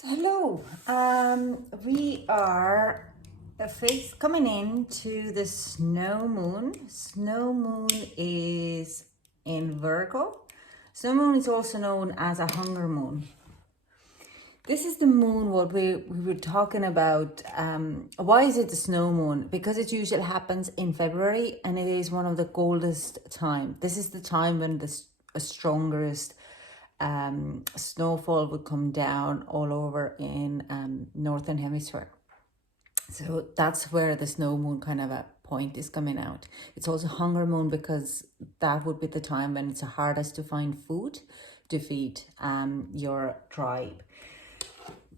So hello, we are coming into the snow moon. Snow moon is in Virgo. Snow moon is also known as a hunger moon. This is the moon what we were talking about. Why is it the snow moon? Because it usually happens in February and it is one of the coldest time. This is the time when the strongest snowfall would come down all over in northern hemisphere. So that's where the snow moon kind of a point is coming out. It's also hunger moon because that would be the time when it's the hardest to find food to feed your tribe.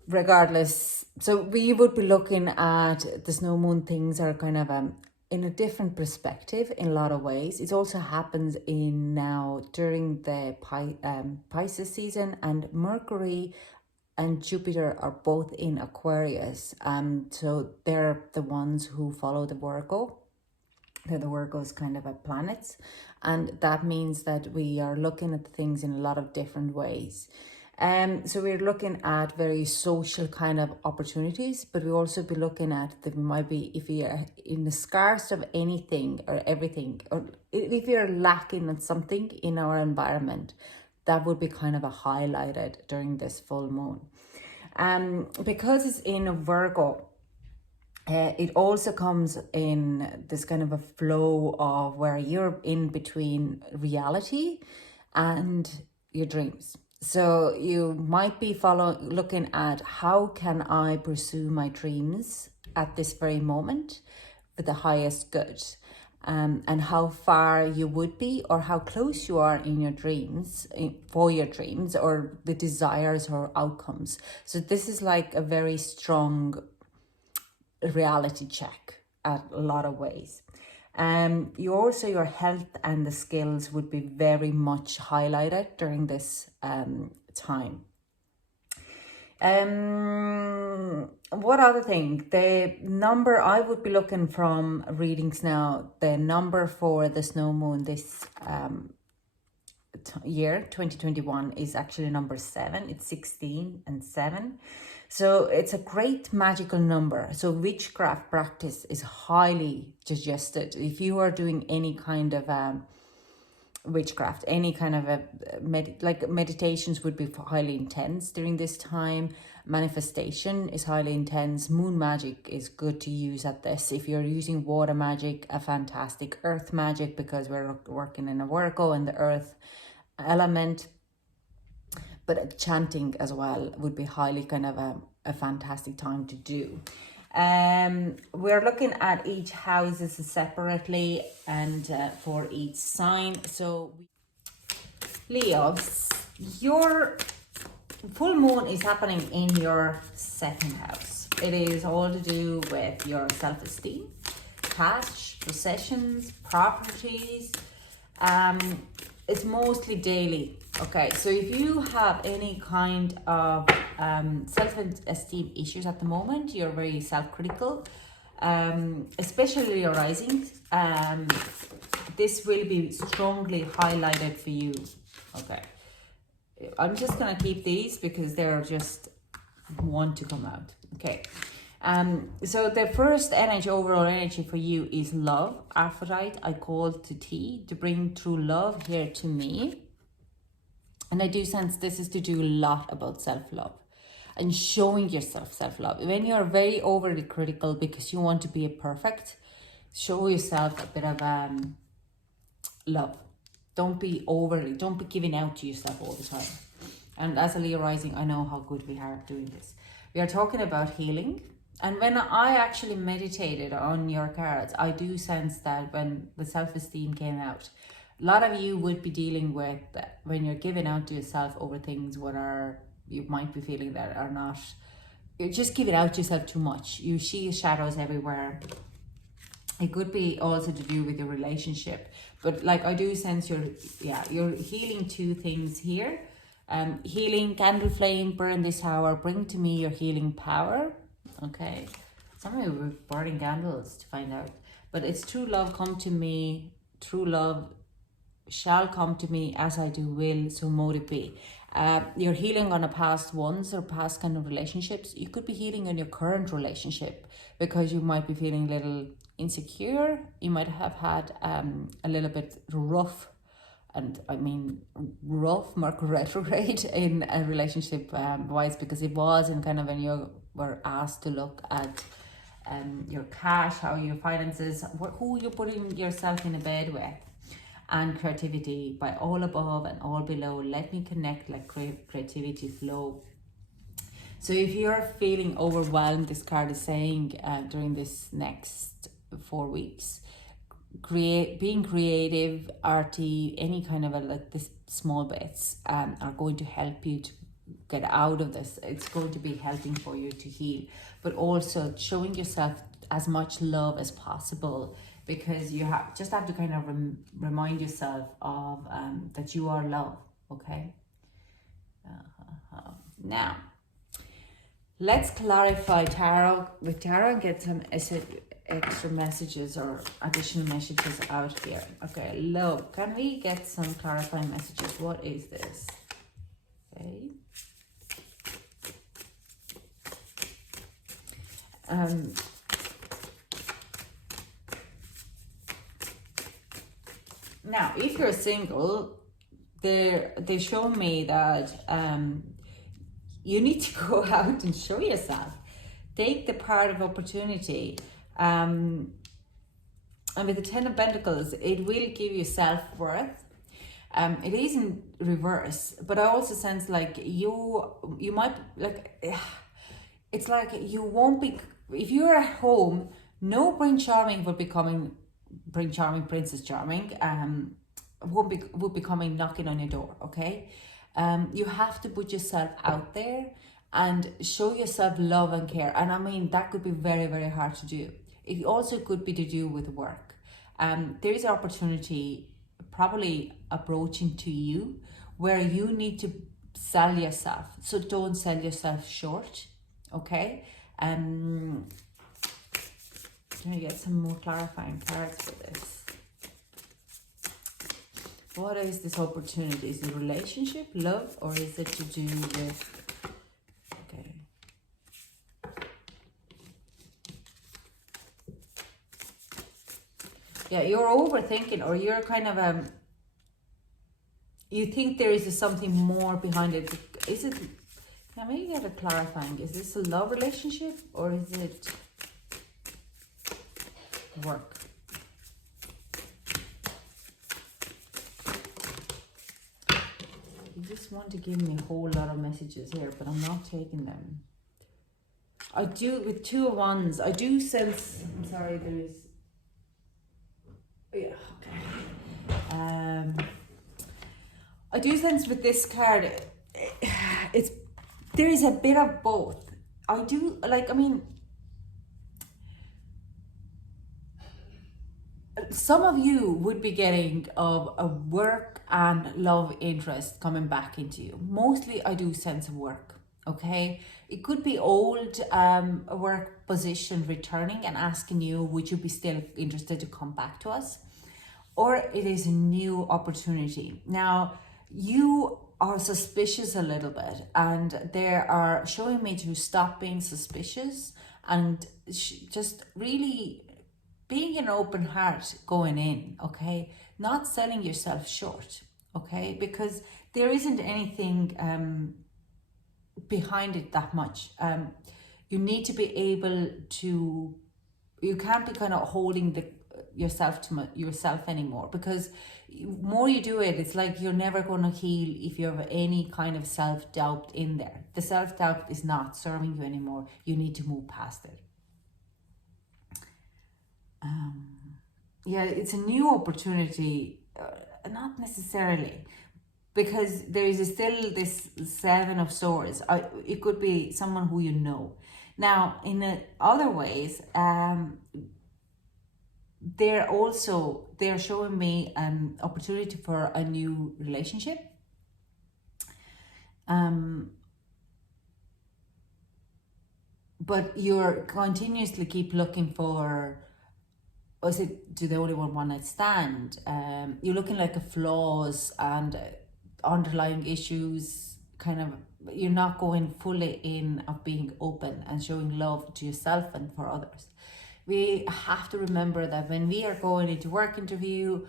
Regardless, so we would be looking at the snow moon. Things are kind of in a different perspective in a lot of ways. It also happens in now during the Pisces season, and Mercury and Jupiter are both in Aquarius. So they're the ones who follow the Virgo. They're the Virgo's kind of a planets, and that means that we are looking at things in a lot of different ways. So we're looking at very social kind of opportunities, but we also be looking at that we might be, if we are in the scarce of anything or everything, or if you're lacking on something in our environment, that would be kind of a highlighted during this full moon. Because it's in a Virgo, it also comes in this kind of a flow of where you're in between reality and your dreams. So you might be looking at how can I pursue my dreams at this very moment for the highest good, and how far you would be or how close you are in your dreams, for your dreams or the desires or outcomes. So this is like a very strong reality check at a lot of ways. Your health and the skills would be very much highlighted during this time. What other thing? The number I would be looking from readings now, the number for the snow moon this year 2021 is actually number 7. It's 16 and 7. So it's a great magical number. So witchcraft practice is highly suggested. If you are doing any kind of witchcraft, any kind of meditations would be highly intense during this time. Manifestation is highly intense. Moon magic is good to use at this. If you're using water magic, a fantastic. Earth magic, because we're working in a Virgo and the earth element. But chanting as well would be highly kind of a fantastic time to do. We're looking at each houses separately and for each sign. So Leos, your full moon is happening in your second house. It is all to do with your self-esteem, cash, possessions, properties. It's mostly daily. Okay, so if you have any kind of self-esteem issues at the moment, you're very self-critical, especially your rising, this will be strongly highlighted for you. Okay, I'm just gonna keep these because they're just want to come out. Okay, so the first energy, overall energy for you is love. Aphrodite, I call to tea to bring true love here to me. And I do sense this is to do a lot about self-love and showing yourself self-love. When you're very overly critical because you want to be perfect, show yourself a bit of love. Don't be giving out to yourself all the time. And as a Leo rising, I know how good we are at doing this. We are talking about healing. And when I actually meditated on your cards, I do sense that when the self-esteem came out, a lot of you would be dealing with when you're giving out to yourself over things you might be feeling that are not, you're just giving out to yourself too much. You see shadows everywhere. It could be also to do with your relationship, but like I do sense you're healing two things here. Healing, candle flame, burn this hour, bring to me your healing power. Okay, some of you were burning candles to find out, but it's true love come to me, true love shall come to me as I do will, so mote it be. You're healing on a past ones or past kind of relationships. You could be healing on your current relationship because you might be feeling a little insecure. You might have had a little bit rough, and I mean rough Mercury retrograde in a relationship wise, because it was in kind of when you were asked to look at your cash, how your finances, who you're putting yourself in a bed with, and creativity by all above and all below. Let me connect, like creativity flow. So if you're feeling overwhelmed, this card is saying during this next 4 weeks, being creative, arty, any kind of like this small bits are going to help you to get out of this. It's going to be helping for you to heal, but also showing yourself as much love as possible, because you just have to kind of remind yourself of that you are love. Okay. Now let's clarify tarot with tarot and get some extra messages or additional messages out here. Okay, love. Can we get some clarifying messages? What is this? Okay. Now, if you're single, they show me that you need to go out and show yourself. Take the part of opportunity. And with the Ten of Pentacles, it will give you self-worth. It is in reverse, but I also sense like you might like, it's like you won't be, if you're at home, no Prince Charming would be coming, Prince Charming, Princess Charming, would be coming knocking on your door, okay? You have to put yourself out there and show yourself love and care. And I mean, that could be very, very hard to do. It also could be to do with work. There is an opportunity probably approaching to you where you need to sell yourself. So don't sell yourself short, okay? Can I get some more clarifying cards for this? What is this opportunity? Is it relationship, love, or is it to do with... Okay. Yeah, you're overthinking, or you're kind of... you think there is something more behind it. Is it... Can I get a clarifying? Is this a love relationship, or is it work? You just want to give me a whole lot of messages here, but I'm not taking them. I do, with Two of Wands, I do sense... I'm sorry, there is... Yeah, okay. I do sense with this card, there is a bit of both. I do, like, I mean, some of you would be getting a work and love interest coming back into you. Mostly I do sense of work, okay? It could be old a work position returning and asking you, would you be still interested to come back to us? Or it is a new opportunity. Now, you are suspicious a little bit, and they are showing me to stop being suspicious and just really being an open heart going in, okay? Not selling yourself short, okay? Because there isn't anything behind it that much. You need to be able to, you can't be kind of holding yourself to yourself anymore, because more you do it, it's like you're never going to heal if you have any kind of self-doubt in there. The self-doubt is not serving you anymore. You need to move past it. Yeah, it's a new opportunity, not necessarily, because there is still this Seven of Swords. It could be someone who you know. Now, in other ways, they're showing me an opportunity for a new relationship. But you're continuously keep looking for, was it, do they only want one night stand? You're looking like a flaws and underlying issues kind of, you're not going fully in of being open and showing love to yourself and for others. We have to remember that when we are going into work interview,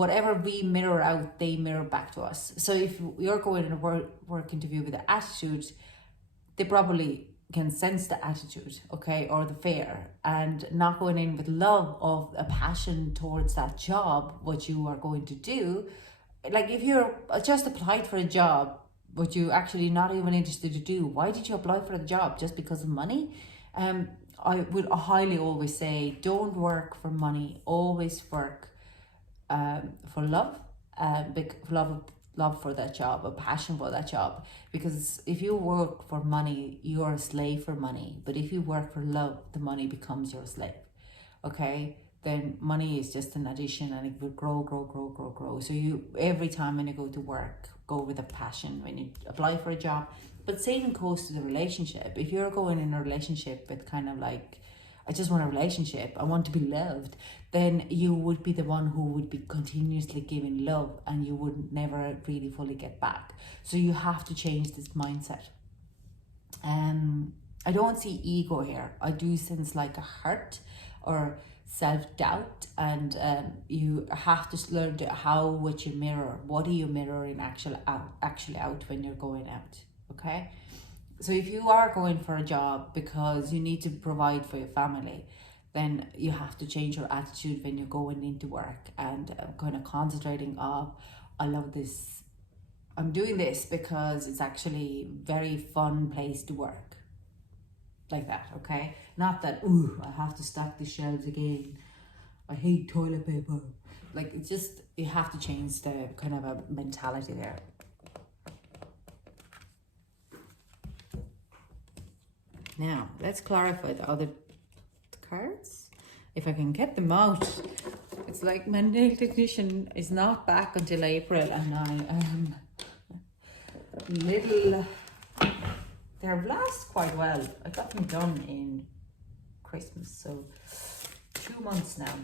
whatever we mirror out, they mirror back to us. So if you're going in a work interview with an attitude, they probably can sense the attitude, okay, or the fear, and not going in with love of a passion towards that job, what you are going to do. Like if you're just applied for a job, but you actually not even interested to do, why did you apply for the job? Just because of money? I would highly always say, don't work for money. Always work for love, love for that job, a passion for that job. Because if you work for money, you're a slave for money. But if you work for love, the money becomes your slave. Okay? Then money is just an addition, and it will grow. So you, every time when you go to work, go with a passion when you apply for a job. But same goes to the relationship. If you're going in a relationship with kind of like, I just want a relationship, I want to be loved, then you would be the one who would be continuously giving love, and you would never really fully get back. So you have to change this mindset. I don't see ego here. I do sense like a hurt or self-doubt, and you have to learn to how would you mirror, what are you mirroring actually out when you're going out. Okay, so if you are going for a job because you need to provide for your family, then you have to change your attitude when you're going into work, and kind of concentrating on, I love this, I'm doing this because it's actually very fun place to work. Like that, okay? Not that, ooh, I have to stack the shelves again, I hate toilet paper. Like, it's just, you have to change the kind of a mentality there. Now, let's clarify the other cards. If I can get them out. It's like my nail technician is not back until April, and I am little... They last quite well. I got them done in Christmas, so 2 months now.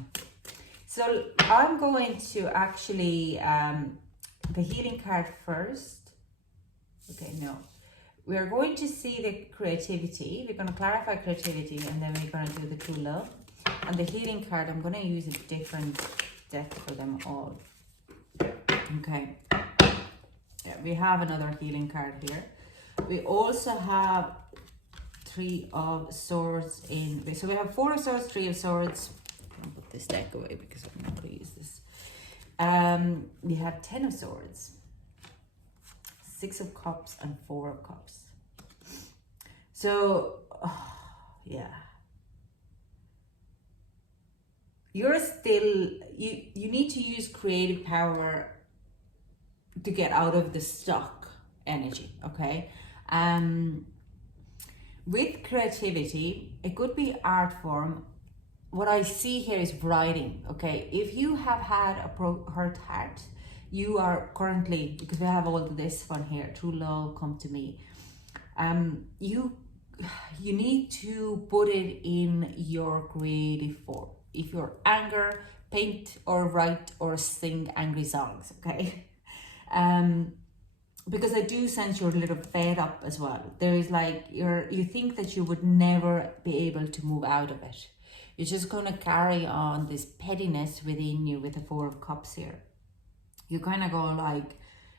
So I'm going to actually, the healing card first. Okay, no. We're going to see the creativity. We're going to clarify creativity, and then we're going to do the true love. And the healing card, I'm going to use a different deck for them all. Okay. Yeah, we have another healing card here. We also have 3 of Swords in. So we have 4 of Swords, 3 of Swords. I'll put this deck away because I'm not going to use this. We have 10 of Swords, 6 of Cups, and 4 of Cups. So, yeah. You're still, you need to use creative power to get out of the stuck energy, okay? With creativity, it could be art form. What I see here is writing, okay? If you have had a hurt heart, you are currently, because we have all this one here, true love, come to me. You need to put it in your creative form. If you're anger, paint or write or sing angry songs, okay? Because I do sense you're a little fed up as well. There is like, you think that you would never be able to move out of it. You're just going to carry on this pettiness within you with the 4 of Cups here. You kind of go like,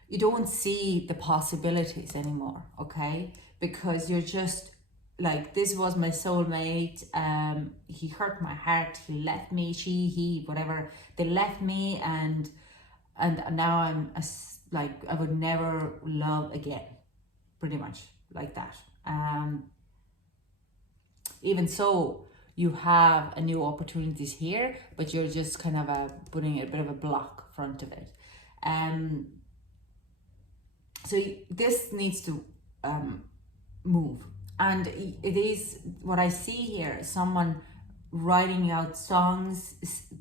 you don't see the possibilities anymore, okay? Because you're just like, this was my soulmate, he hurt my heart, he left me, she, he, whatever, they left me, and now I'm like, I would never love again, pretty much like that. Even so, you have a new opportunities here, but you're just kind of putting a bit of a block front of it. So this needs to move. And it is what I see here, someone writing out songs,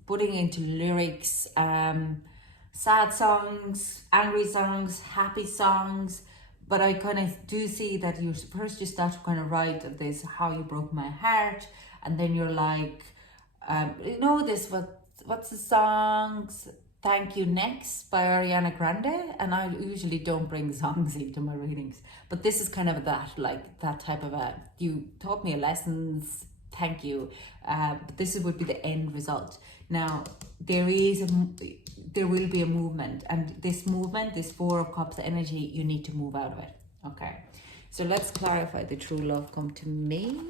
putting into lyrics, sad songs, angry songs, happy songs. But I kind of do see that you first you start to kind of write this, how you broke my heart, and then you're like, you know this, what's the songs? Thank You Next by Ariana Grande. And I usually don't bring songs into my readings, but this is kind of that, like that type of a, you taught me a lessons, thank you. But this would be the end result. Now, there will be a movement, and this movement, this Four of Cups energy, you need to move out of it. Okay, so let's clarify the true love come to me.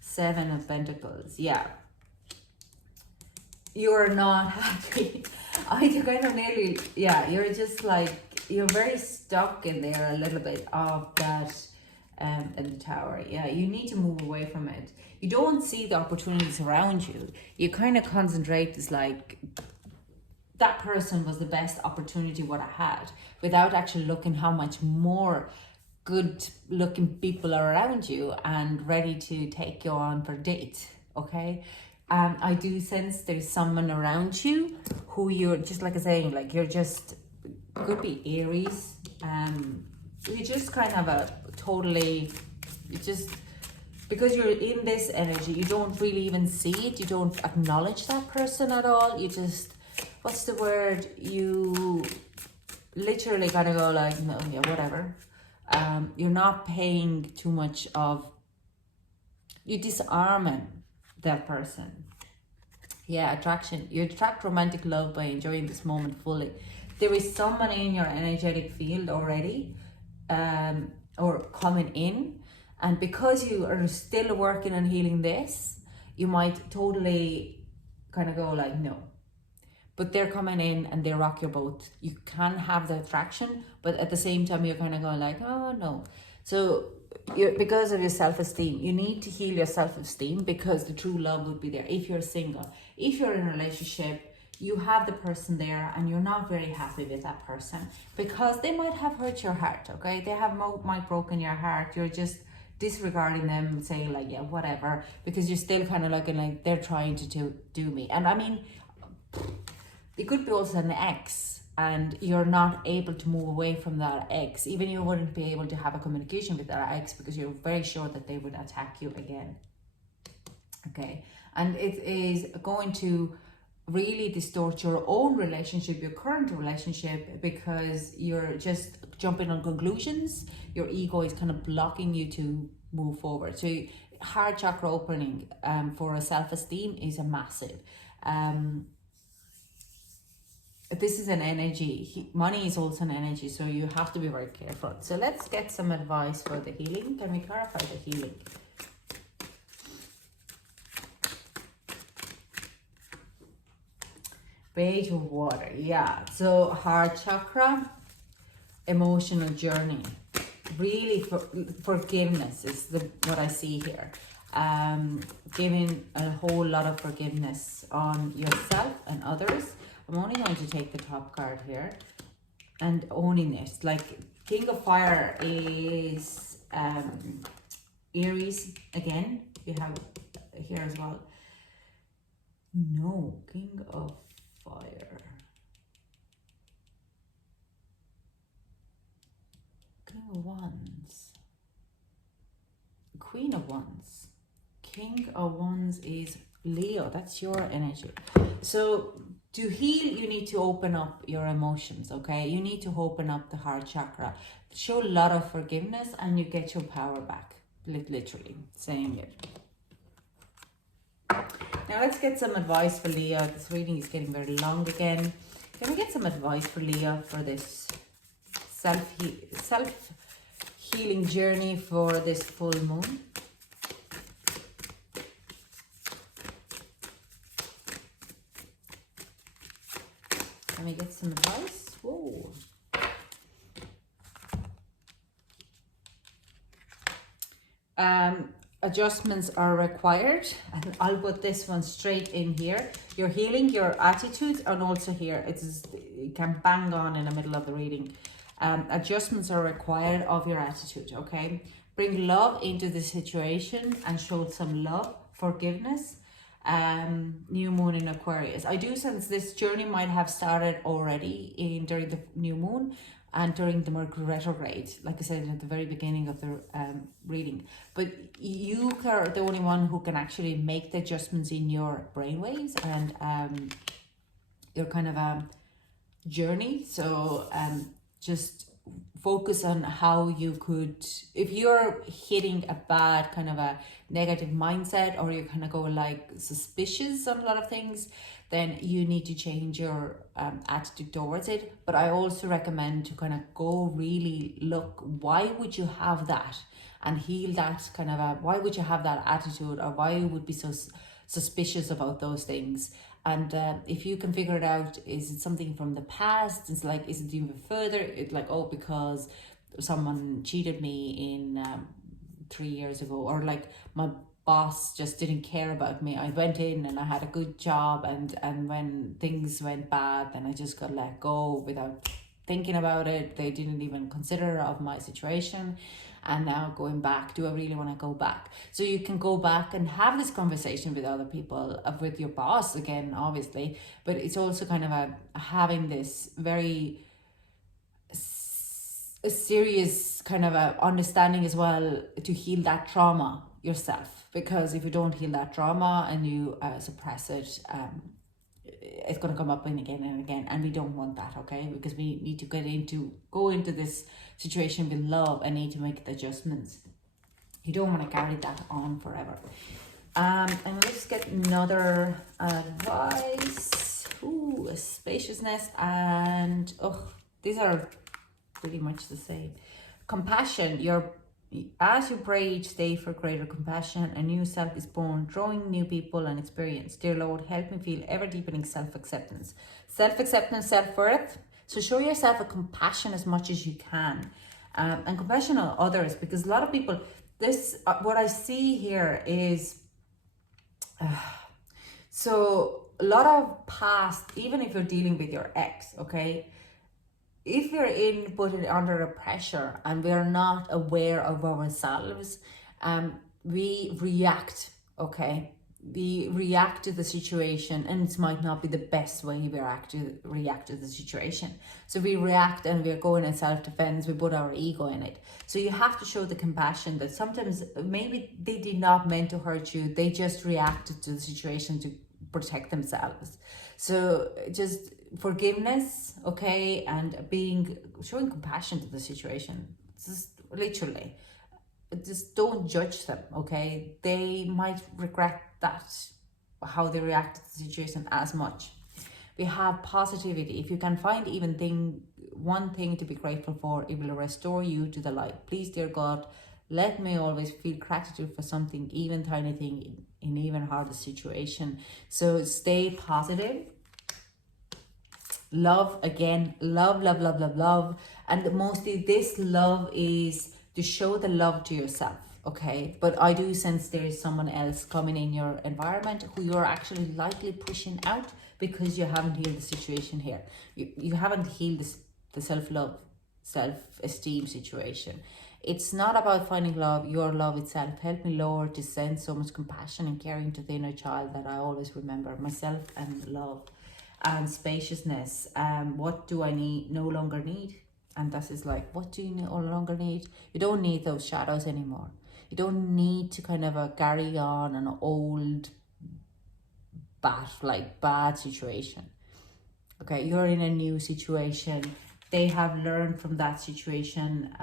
Seven of Pentacles, yeah. You're not happy. I kind of nearly, yeah, you're just like, you're very stuck in there a little bit of that in the Tower. Yeah, you need to move away from it. You don't see the opportunities around you. You kind of concentrate, it's like, that person was the best opportunity what I had, without actually looking how much more good looking people are around you and ready to take you on for a date. Okay, I do sense there's someone around you who you're just, like I saying, like you're just, could be Aries, you just kind of a totally, you just, because you're in this energy, you don't really even see it, you don't acknowledge that person at all, you just, what's the word, you literally kind of go like, no, yeah, whatever. You're not paying too much of, you disarming that person. Yeah, attraction. You attract romantic love by enjoying this moment fully. There is someone in your energetic field already, or coming in, and because you are still working on healing this, you might totally kind of go like, no. But they're coming in and they rock your boat. You can have the attraction, but at the same time, you're kind of going like, oh no. So you're, because of your self-esteem, you need to heal your self-esteem, because the true love would be there. If you're single, if you're in a relationship, you have the person there and you're not very happy with that person because they might have hurt your heart, okay? They have might broken your heart. You're just disregarding them, saying like, yeah, whatever, because you're still kind of looking like they're trying to do me. And I mean, it could be also an ex and you're not able to move away from that ex. Even you wouldn't be able to have a communication with that ex because you're very sure that they would attack you again. Okay, and it is going to really distort your own relationship, your current relationship, because you're just jumping on conclusions. Your ego is kind of blocking you to move forward. So heart chakra opening for a self-esteem is a massive. This is an energy. Money is also an energy, so you have to be very careful. So let's get some advice for the healing. Can we clarify the healing? Page of Water, yeah. So heart chakra, emotional journey, really forgiveness is what I see here. Giving a whole lot of forgiveness on yourself and others. I'm only going to take the top card here, and owning it. Like King of Fire is Aries again. You have here as well. No, King of Fire. King of Wands. Queen of Wands. King of Wands is Leo. That's your energy. So to heal, you need to open up your emotions, okay? You need to open up the heart chakra. Show a lot of forgiveness and you get your power back. Literally saying it. Now let's get some advice for Leo. This reading is getting very long again. Can we get some advice for Leo for this self-healing journey for this full moon? Can we get some advice? Whoa. Adjustments are required, and I'll put this one straight in here. You're healing your attitude, and also here it can bang on in the middle of the reading. Adjustments are required of your attitude, okay? Bring love into the situation and show some love, forgiveness. New moon in Aquarius. I do sense this journey might have started already during the new moon. and during the Mercury retrograde, like I said at the very beginning of the reading. But you are the only one who can actually make the adjustments in your brainwaves and your kind of journey. So just focus on how you could, if you're hitting a bad kind of a negative mindset, or you kind of go like suspicious on a lot of things, then you need to change your attitude towards it. But I also recommend to kind of go really look, why would you have that, and heal that kind of why would you have that attitude, or why you would be so suspicious about those things. And if you can figure it out, is it something from the past? It's like, is it even further? It's like, oh, because someone cheated me in 3 years ago, or like my boss just didn't care about me. I went in and I had a good job, and when things went bad, then I just got let go without thinking about it. They didn't even consider of my situation. And now going back, do I really want to go back? So you can go back and have this conversation with other people, with your boss again, obviously, but it's also kind of having this very serious kind of a understanding as well, to heal that trauma yourself. Because if you don't heal that trauma and you suppress it, it's going to come up again and again, and we don't want that, okay? Because we need to go into this situation with love and need to make the adjustments. You don't want to carry that on forever. And let's get another advice. Ooh, spaciousness, and these are pretty much the same. Compassion. As you pray each day for greater compassion, a new self is born, drawing new people and experience. Dear Lord, help me feel ever-deepening self-acceptance. Self-acceptance, self-worth. So show yourself a compassion as much as you can. And compassion on others, because a lot of people, what I see here is, so a lot of past, even if you're dealing with your ex, okay? If you're put under a pressure and we are not aware of ourselves, we react, okay? We react to the situation, and it might not be the best way we react to the situation. So we react and we're going in self-defense, we put our ego in it. So you have to show the compassion that sometimes maybe they did not mean to hurt you, they just reacted to the situation to protect themselves. So just forgiveness, okay, and showing compassion to the situation. Just literally, just don't judge them, okay? They might regret that, how they react to the situation as much. We have positivity. If you can find even one thing to be grateful for, it will restore you to the light. Please, dear God, let me always feel gratitude for something, even tiny thing, in even harder situation. So stay positive. Love, again, love. And mostly this love is to show the love to yourself, okay? But I do sense there is someone else coming in your environment who you're actually likely pushing out because you haven't healed the situation here. You haven't healed the self-love, self-esteem situation. It's not about finding love, your love itself. Help me, Lord, to send so much compassion and caring to the inner child that I always remember myself, and love. And spaciousness. What do I no longer need? And that is like, what do you no longer need? You don't need those shadows anymore. You don't need to kind of carry on an old bad situation. Okay, you're in a new situation. They have learned from that situation.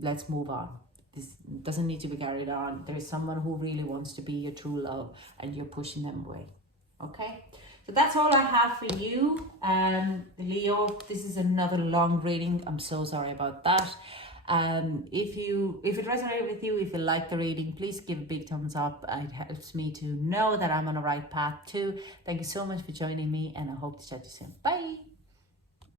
Let's move on. This doesn't need to be carried on. There is someone who really wants to be your true love, and you're pushing them away. Okay, so that's all I have for you, Leo. This is another long reading. I'm so sorry about that. If it resonated with you, if you like the reading, please give a big thumbs up. It helps me to know that I'm on the right path too. Thank you so much for joining me, and I hope to chat to you soon. Bye.